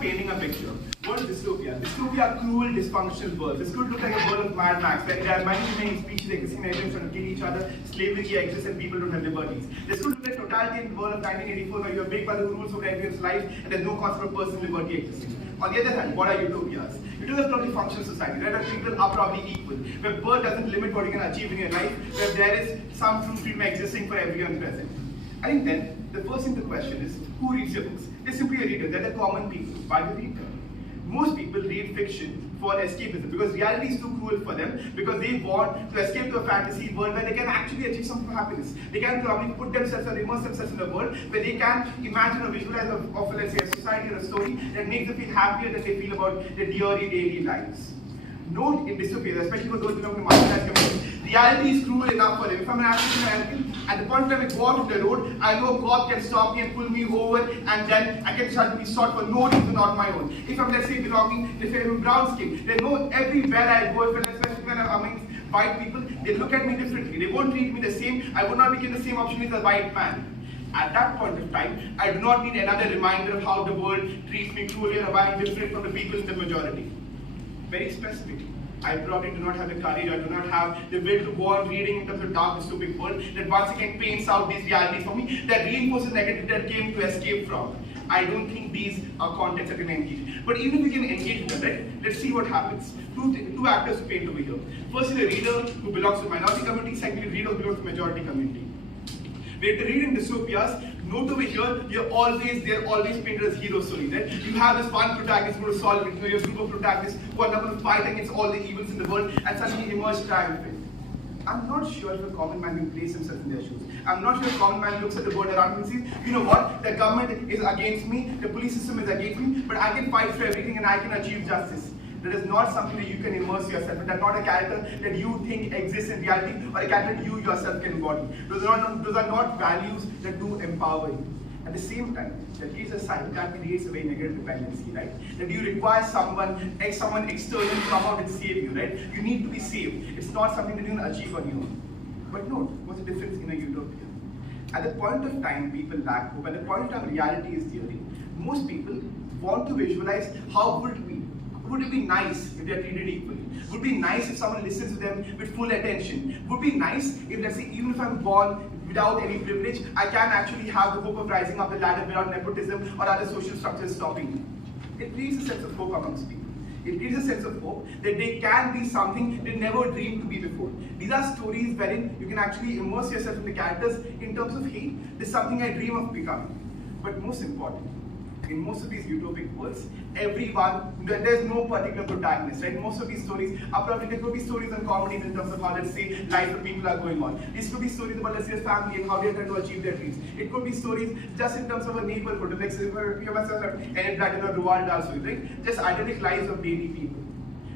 start painting a picture. What is dystopia? Dystopia are cruel, dysfunctional worlds. This could look like a world of Mad Max, where there are many species existing, everyone's trying to kill each other, slavery exists, and people don't have liberties. This could look like totalitarian world of 1984, where you have a big brother who rules over everyone's life, and there's no concept of personal liberty existing. On the other hand, what are utopias? Utopias are probably functional society, where people are probably equal, where birth doesn't limit what you can achieve in your life, where there is some true freedom existing for everyone present. I think then, the first thing to question is, who reads your books? They're simply a reader, they're the common people. Why do they read them? Most people read fiction for escapism because reality is too cruel for them, because they want to escape to a fantasy world where they can actually achieve some happiness. They can probably put themselves or immerse themselves in a world where they can imagine or visualize of let's say, a society or a story that makes them feel happier than they feel about their daily lives. Note in dystopia, especially for those who belong to marginalized communities, reality is cruel enough for them. If I'm an African American, at the point in time I go out on the road, I know a cop can stop me and pull me over, and then I can start to be shot for no reason on my own. If I'm, let's say, belonging to brown skin, they know everywhere I go, especially when I'm amongst white people, they look at me differently. They won't treat me the same. I would not be given the same opportunities as a white man. At that point of time, I do not need another reminder of how the world treats me cruelly or why I'm different from the people in the majority. Very specific. I probably do not have the courage, I do not have the will to go on reading into the dark dystopic world that once again paints out these realities for me, that reinforces negativity that came to escape from. I don't think these are contexts that can engage. But even if we can engage with them, right, let's see what happens. Two actors to paint over here. First is a reader who belongs to the minority community, secondly, a reader who belongs to the majority community. We have to read in dystopias. Note over here, they're always painted as hero stories, right? You have this one protagonist who will solve it, your group of protagonists who are going to fight against all the evils in the world and suddenly emerge triumphant. I'm not sure if a common man can place himself in their shoes. I'm not sure if a common man looks at the world around him and says, you know what, the government is against me, the police system is against me, but I can fight for everything and I can achieve justice. That is not something that you can immerse yourself in. That's not a character that you think exists in reality or a character that you yourself can embody. Those are not values that do empower you. At the same time, that creates a cycle that creates a very negative dependency, right? That you require someone external to come out and save you, right? You need to be saved. It's not something that you can achieve on your own. But note, what's the difference in a utopia? At the point of time, people lack hope. At the point of time, reality is theory. Most people want to visualize how would it be. Would it be nice if they are treated equally? Would it be nice if someone listens to them with full attention? Would it be nice if, let's say, even if I'm born without any privilege, I can actually have the hope of rising up the ladder without nepotism or other social structures stopping me? It creates a sense of hope amongst people. It creates a sense of hope that they can be something they never dreamed to be before. These are stories wherein you can actually immerse yourself in the characters in terms of, hey, this is something I dream of becoming. But most important, in most of these utopic worlds, there's no particular protagonist, right? Most of these stories are probably, there could be stories and comedies in terms of how, let's say, life of people are going on. These could be stories about, let's say, a family and how they're trying to achieve their dreams. It could be stories just in terms of a neighborhood, like, say, you must have ended that in a Roald Dahl story, right? Just idyllic lives of daily people.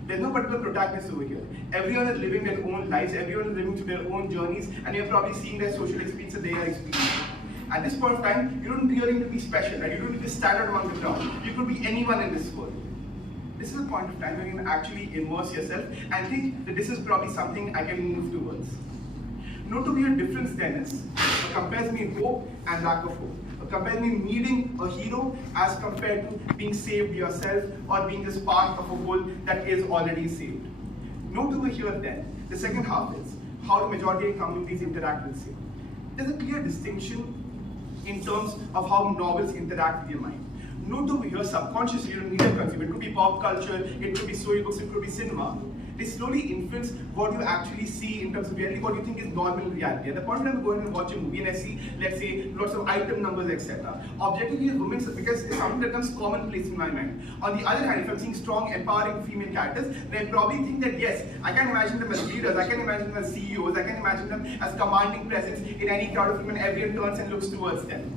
There's no particular protagonist over here. Everyone is living their own lives, everyone is living through their own journeys, and you're probably seeing their social experiences they are experiencing. At this point of time, you don't really need to be special, right? You don't need to stand out among the crowd. You could be anyone in this world. This is a point of time where you can actually immerse yourself and think that this is probably something I can move towards. Note over here, difference then is a comparison between hope and lack of hope. A comparison between needing a hero as compared to being saved yourself or being this part of a whole that is already saved. Note over here then, the second half is how the majority of communities interact with saved. There's a clear distinction in terms of how novels interact with your mind. Note over here, subconsciously, you don't need to consume. It could be pop culture, it could be storybooks, it could be cinema. They slowly influence what you actually see in terms of reality, what you think is normal reality. At the point when I go ahead and watch a movie and I see, let's say, lots of item numbers, etc. Objectively, women's, because it's something that comes commonplace in my mind. On the other hand, if I'm seeing strong, empowering female characters, then I probably think that yes, I can imagine them as leaders, I can imagine them as CEOs, I can imagine them as commanding presence in any crowd of women, everyone turns and looks towards them.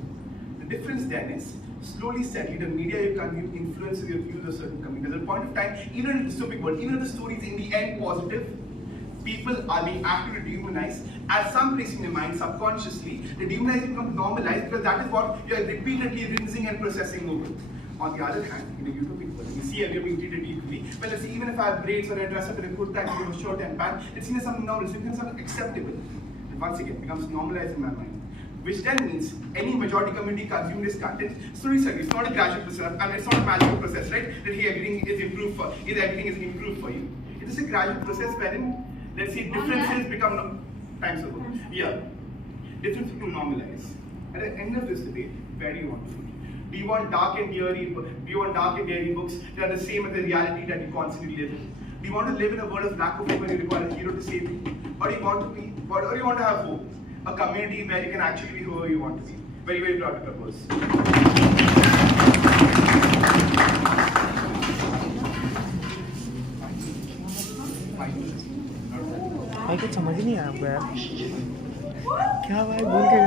The difference then is, slowly, steadily, the media you consume influences your views of certain communities. At a point of time, even in the dystopic world, even if the story is in the end positive, people are being actively dehumanized. At some place in your mind, subconsciously, the dehumanizing becomes normalized because that is what you are repeatedly rinsing and processing over. On the other hand, in the utopic world, we see everyone being treated equally. But let's say, even if I have braids or I dress up in a good time, a shirt and pant, it's seen as something normal, it's seen as something acceptable. And once again, it becomes normalized in my mind. which then means any majority community consume this content slowly. It's not a gradual process, and it's not a magical process, right? That here everything is improved for, everything is improved for you. It is a gradual process wherein, let's say, differences become times over. Yeah, differences become normalized. At the end of this debate, where do you want to be? Do you want dark and dreary books that are the same as the reality that you constantly live in? Do you want to live in a world of lack of hope when you require a hero to save you? Or do you want to have hope? A community where you can actually be whoever you want to be. Very, very proud to propose. भाई कुछ समझ नहीं आया यार क्या भाई बोल के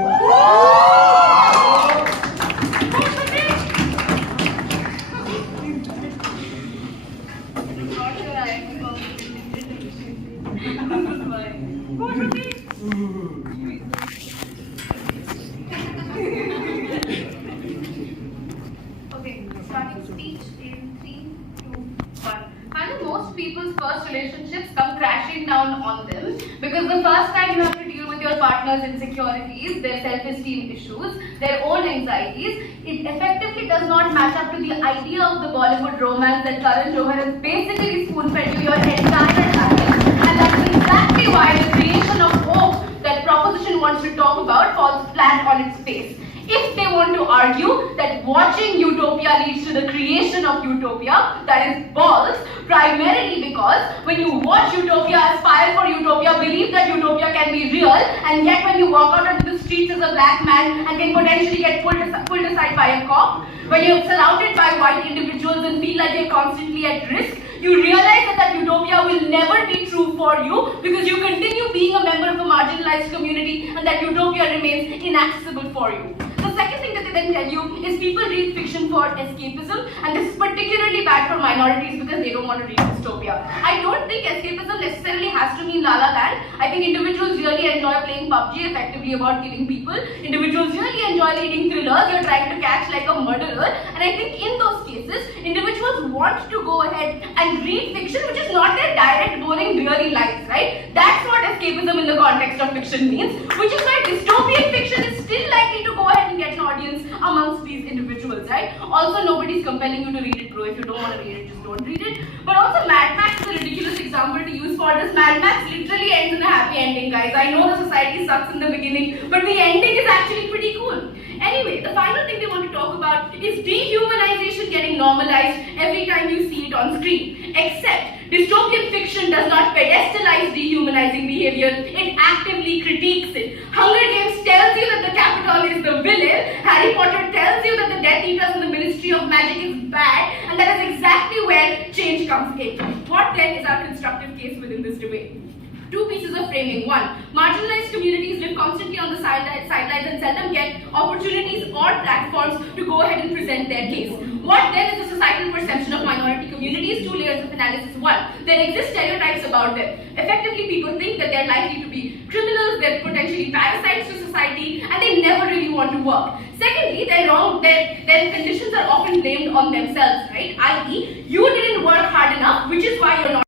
Okay, starting speech in 3, 2, 1. I know most people's first relationships come crashing down on them because the first time you have to deal with your partner's insecurities, their self-esteem issues, their own anxieties, it effectively does not match up to the idea of the Bollywood romance that Karan Johar has basically spoon-fed you your entire life. And that's exactly why the creation of hope that proposition wants to talk about falls flat on its face. If they want to argue that watching utopia leads to the creation of utopia, that is false, primarily because when you watch utopia, aspire for utopia, believe that utopia can be real, and yet when you walk out onto the streets as a black man and can potentially get pulled aside by a cop, when you're surrounded by white individuals and feel like you're constantly at risk, you realize that utopia will never be true for you because you continue being a member of a marginalized community and that utopia remains inaccessible for you. The second thing that they then tell you is people read fiction for escapism, and this is particularly bad for minorities because they don't want to read dystopia. I don't think escapism necessarily has to mean La La Land. I think individuals really enjoy playing PUBG, effectively about killing people. Individuals really enjoy reading thrillers you're trying to catch like a murderer, and I think in those cases, individuals want to go ahead and read fiction which is not their direct, boring, dreary lives, right? That's what escapism in the context of fiction means, which is why dystopian fiction is still likely to go ahead and get an audience amongst these individuals, right? Also, nobody's compelling you to read it, bro. If you don't want to read it, just don't read it. But also, Mad Max is a ridiculous example to use for this. Mad Max literally ends in a happy ending, guys. I know the society sucks in the beginning, but the ending is actually pretty cool. Anyway, the final thing they want to talk about is dehumanization getting normalized every time you see it on screen. Except, dystopian fiction does not pedestalize dehumanizing behavior, it actively critiques it. Hunger Games tells you that the Capitol is the villain, Harry Potter tells you that the Death Eaters and the Ministry of Magic is bad, and that is exactly where change comes in. What then is our constructive case within this debate? Two pieces of framing. One, marginalized communities live constantly on the sidelines and seldom get opportunities or platforms to go ahead and present their case. What then is the societal perception of minority communities? Two layers of analysis. One, there exist stereotypes about them. Effectively, people think that they're likely to be criminals, they're potentially parasites to society, and they never really want to work. Secondly, they're wrong, their conditions are often blamed on themselves, right? I.e., you didn't work hard enough, which is why you're not